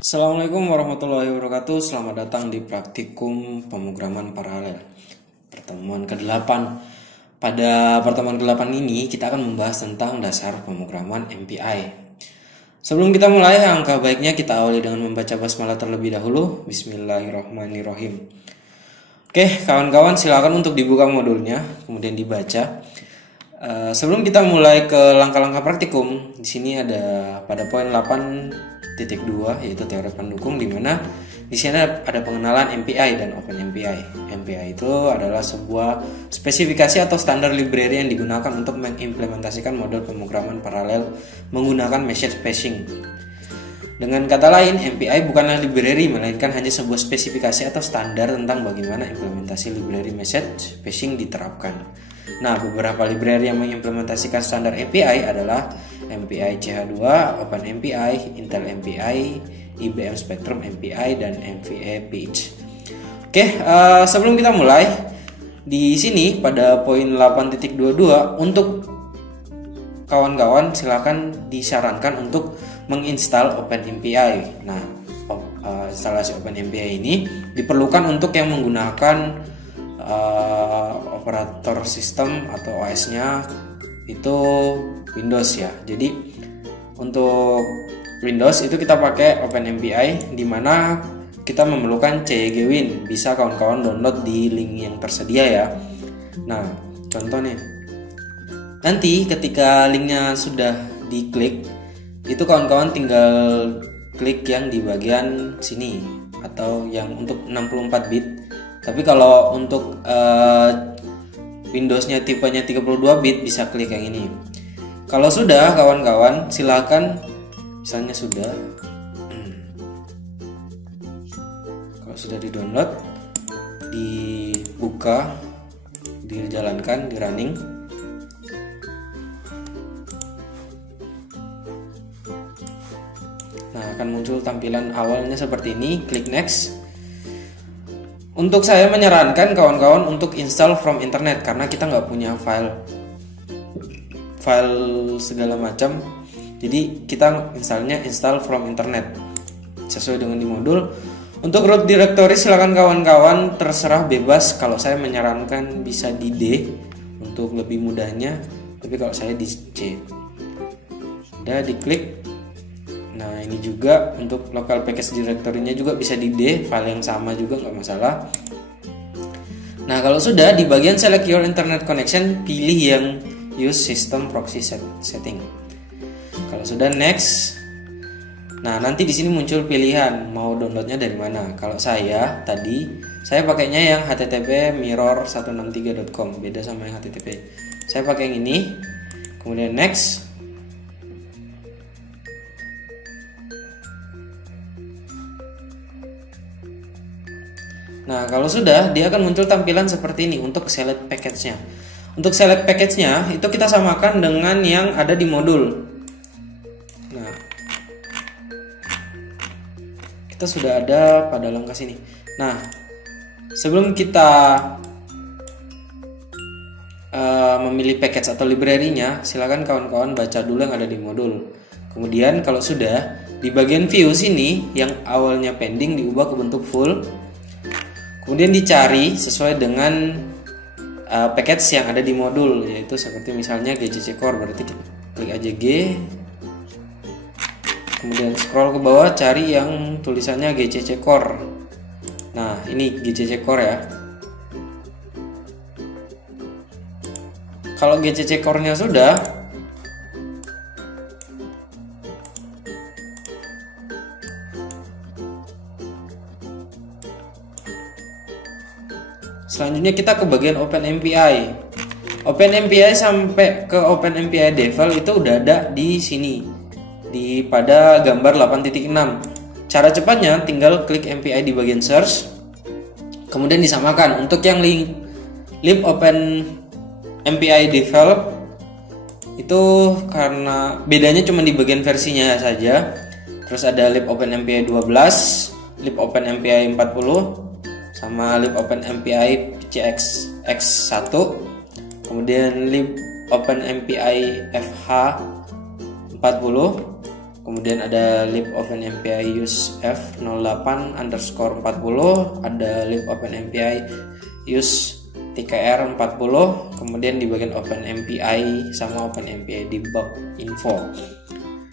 Assalamualaikum warahmatullahi wabarakatuh. Selamat datang di praktikum pemrograman paralel pertemuan ke-8. Pada pertemuan ke-8 ini kita akan membahas tentang dasar pemrograman MPI. Sebelum kita mulai, angka baiknya kita awali dengan membaca basmalah terlebih dahulu. Bismillahirrahmanirrahim. Oke, kawan-kawan silakan untuk dibuka modulnya, kemudian dibaca. Sebelum kita mulai ke langkah-langkah praktikum, di sini ada pada poin 8.2 yaitu teori pendukung, di mana di sini ada pengenalan MPI dan OpenMPI. MPI itu adalah sebuah spesifikasi atau standar library yang digunakan untuk mengimplementasikan model pemrograman paralel menggunakan message passing. Dengan kata lain, MPI bukanlah library, melainkan hanya sebuah spesifikasi atau standar tentang bagaimana implementasi library message passing diterapkan. Nah, beberapa library yang mengimplementasikan standar MPI adalah MPI CH2, OpenMPI, Intel MPI, IBM Spectrum MPI, dan MVA PH. Oke, sebelum kita mulai, di sini pada poin 8.22 untuk kawan-kawan silakan disarankan untuk menginstal OpenMPI. Nah, instalasi OpenMPI ini diperlukan untuk yang menggunakan operator sistem atau OS-nya itu Windows ya. Jadi untuk Windows itu kita pakai OpenMPI, di mana kita memerlukan CyGwin. Bisa kawan-kawan download di link yang tersedia ya. Nah, contoh nih. Nanti ketika linknya sudah diklik, itu kawan-kawan tinggal klik yang di bagian sini atau yang untuk 64 bit. Tapi kalau untuk Windowsnya tipenya 32 bit bisa klik yang ini. Kalau sudah kawan-kawan silakan, misalnya sudah, kalau sudah di-download, dibuka, dijalankan, di running. Nah, akan muncul tampilan awalnya seperti ini, klik next. Untuk saya menyarankan kawan-kawan untuk install from internet, karena kita nggak punya file segala macam. Jadi kita install from internet sesuai dengan di modul. Untuk root directory silakan kawan-kawan terserah bebas. Kalau saya menyarankan bisa di D untuk lebih mudahnya, tapi kalau saya di C. Udah diklik. Nah, ini juga untuk local package directory-nya juga bisa di D, file yang sama juga nggak masalah. Nah, kalau sudah di bagian select your internet connection, pilih yang use system proxy setting. Kalau sudah next. Nah, nanti di sini muncul pilihan mau downloadnya dari mana. Kalau saya pakainya yang http mirror163.com, beda sama yang http. Saya pakai yang ini. Kemudian next. Nah, kalau sudah, dia akan muncul tampilan seperti ini untuk select package-nya. Untuk select package-nya, itu kita samakan dengan yang ada di modul. Nah, kita sudah ada pada langkah sini. Nah, sebelum kita memilih package atau library-nya, silakan kawan-kawan baca dulu yang ada di modul. Kemudian, kalau sudah, di bagian view sini, yang awalnya pending diubah ke bentuk full. Kemudian dicari sesuai dengan package yang ada di modul, yaitu seperti misalnya GCC Core, berarti klik aja G. Kemudian scroll ke bawah, cari yang tulisannya GCC Core. Nah, ini GCC Core ya. Kalau GCC Core-nya sudah, selanjutnya kita ke bagian OpenMPI. OpenMPI sampai ke OpenMPI Devel itu udah ada di sini, pada gambar 8.6. Cara cepatnya tinggal klik MPI di bagian search, kemudian disamakan. Untuk yang lib OpenMPI Devel itu karena bedanya cuma di bagian versinya saja. Terus ada lib OpenMPI 12, lib OpenMPI 40, sama lib OpenMPI PCX1, kemudian lib OpenMPI FH40, kemudian ada libopenMPI use f08_40, ada libopenMPI use TKR 40, kemudian di bagian OpenMPI sama OpenMPI debug info.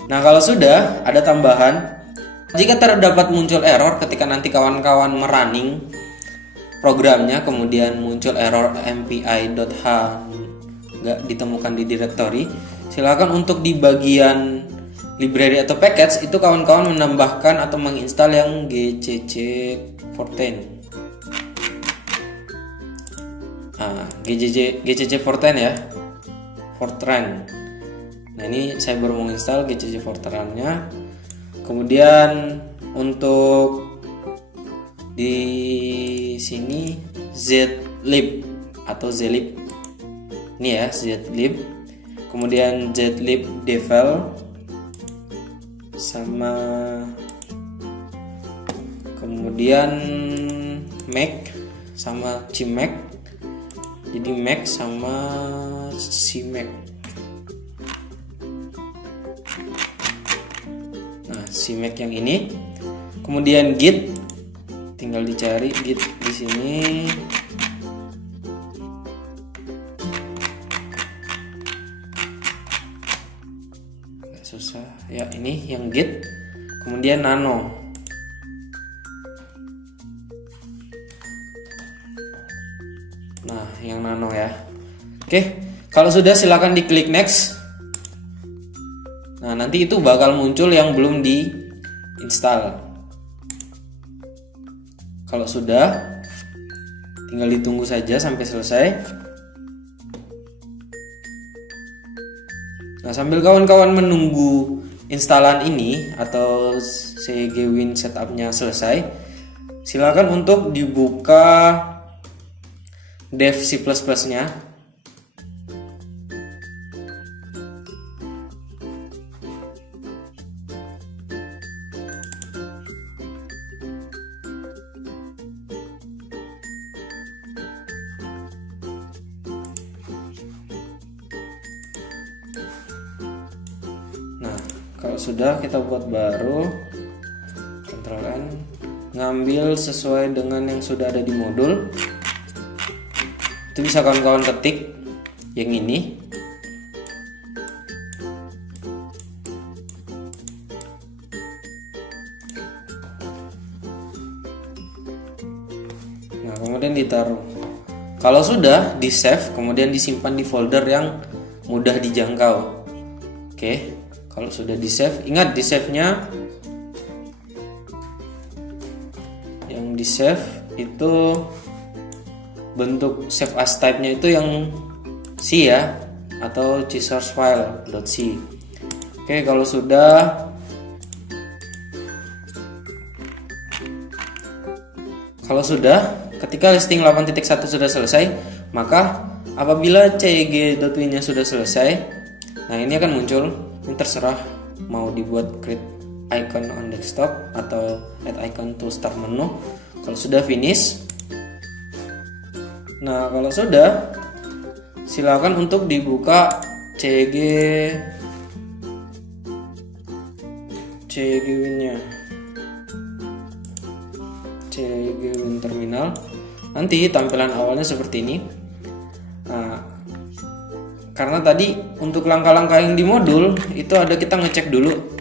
Nah, kalau sudah ada tambahan, jika terdapat muncul error ketika nanti kawan-kawan merunning programnya, kemudian muncul error mpi.h nggak ditemukan di directory, silakan untuk di bagian library atau package itu kawan-kawan menambahkan atau menginstal yang GCC14. GCC14 ya, Fortran. Nah, ini saya baru menginstal GCC Fortran-nya. Kemudian untuk di sini zlib atau zlib. Ini ya, zlib. Kemudian zlib devel sama kemudian Mac sama Cmac. Jadi Mac sama Cmac. Nah, Cmac yang ini. Kemudian Git, tinggal dicari Git di sini. Nggak susah. Ya, ini yang Git. Kemudian Nano. Nah, yang Nano ya. Oke, kalau sudah silakan diklik next. Nah, nanti itu bakal muncul yang belum diinstal. Kalau sudah, tinggal ditunggu saja sampai selesai. Nah, sambil kawan-kawan menunggu instalan ini atau cgwin setupnya selesai, silakan untuk dibuka dev C++ nya. Nah, kalau sudah, kita buat baru, Ctrl N, ngambil sesuai dengan yang sudah ada di modul. Itu bisa kawan-kawan ketik yang ini. Nah, kemudian ditaruh. Kalau sudah di save, kemudian disimpan di folder yang mudah dijangkau. Oke, kalau sudah di save, ingat di save-nya yang di save itu bentuk save as type-nya itu yang C ya, atau C source file.c. Oke, kalau sudah, ketika listing 8.1 sudah selesai, maka apabila cg.win-nya sudah selesai, nah ini akan muncul. Ini terserah mau dibuat create icon on desktop atau add icon to start menu. Kalau sudah finish, nah kalau sudah, silakan untuk dibuka cgwin-nya, cgwin terminal. Nanti tampilan awalnya seperti ini. Nah, karena tadi untuk langkah-langkah yang di modul itu ada, kita ngecek dulu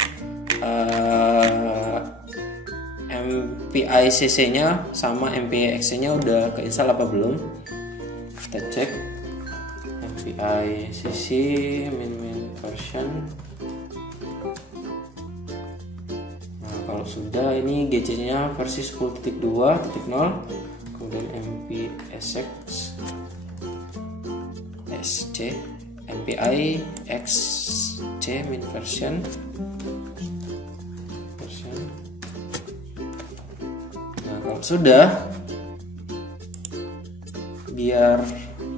MPI CC-nya sama MPI XC-nya udah keinstal apa belum. Kita cek MPI CC min version. Nah, kalau sudah, ini GC-nya versi 10.2.0, kemudian MPSX SC MPI XC min version. Nah, kalau sudah, biar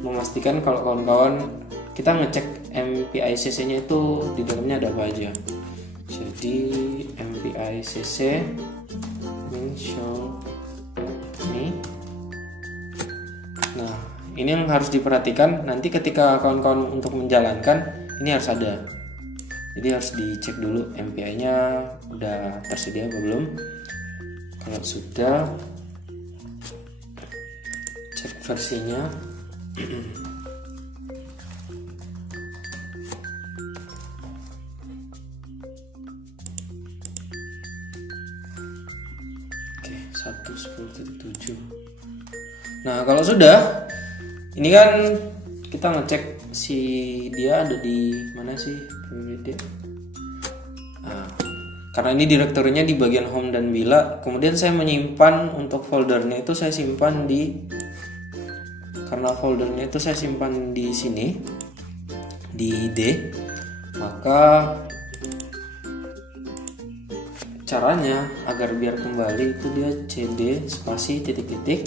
memastikan kalau kawan-kawan kita ngecek MPI CC-nya itu di dalamnya ada apa aja. Jadi MPI CC min show ini. Nah, ini yang harus diperhatikan nanti ketika kawan-kawan untuk menjalankan, ini harus ada. Jadi harus dicek dulu MPI-nya udah tersedia atau belum. Kalau sudah, cek versinya. Oke, 1.10.7. Nah, kalau sudah, ini kan kita ngecek si dia ada di mana sih PWD. Nah, karena ini direktorinya di bagian home dan bila, kemudian saya menyimpan untuk foldernya itu saya simpan di, karena foldernya itu saya simpan di sini di D, maka caranya agar biar kembali itu dia CD spasi titik-titik,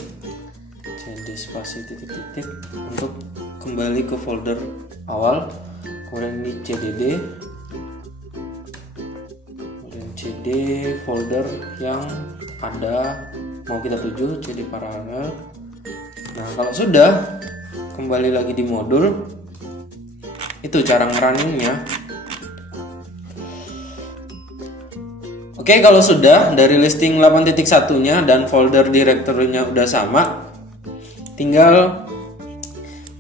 CD spasi titik-titik untuk kembali ke folder awal, kemudian di CDD, kemudian CD folder yang ada mau kita tuju, CD paralel. Nah, kalau sudah, kembali lagi di modul. Itu cara ngerunningnya. Oke, kalau sudah dari listing 8.1-nya dan folder direktorinya udah sama, tinggal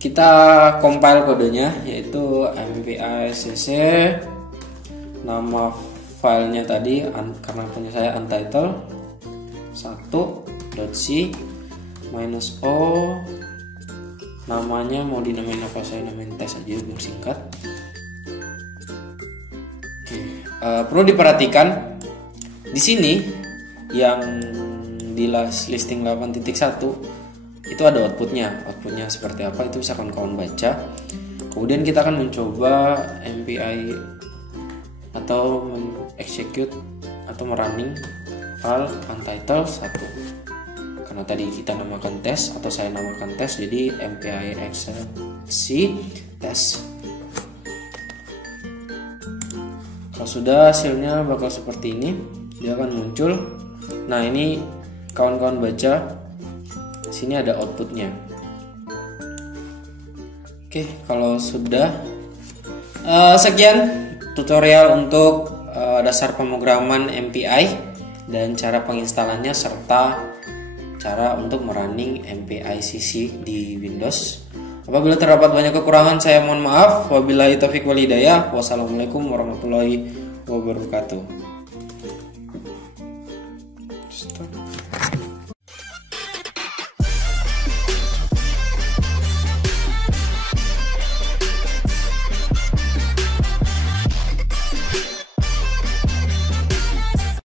kita compile kodenya, yaitu mpicc, nama filenya tadi karena punya saya untitled 1.c -o, namanya mau dinamain apa, saya namain tes aja biar singkat. Oke, perlu diperhatikan di sini yang di listing 8.1 itu ada outputnya seperti apa, itu bisa kawan-kawan baca. Kemudian kita akan mencoba MPI atau execute atau merunning file untitled 1, karena tadi kita namakan tes atau saya namakan tes, jadi MPI exec tes. Kalau sudah, hasilnya bakal seperti ini, dia akan muncul. Nah, ini kawan-kawan baca, sini ada outputnya. Oke, kalau sudah, sekian tutorial untuk dasar pemrograman MPI dan cara penginstalannya serta cara untuk merunning MPICC di Windows. Apabila terdapat banyak kekurangan, saya mohon maaf. Wabillahi taufiq wal hidayah. Wassalamualaikum warahmatullahi wabarakatuh.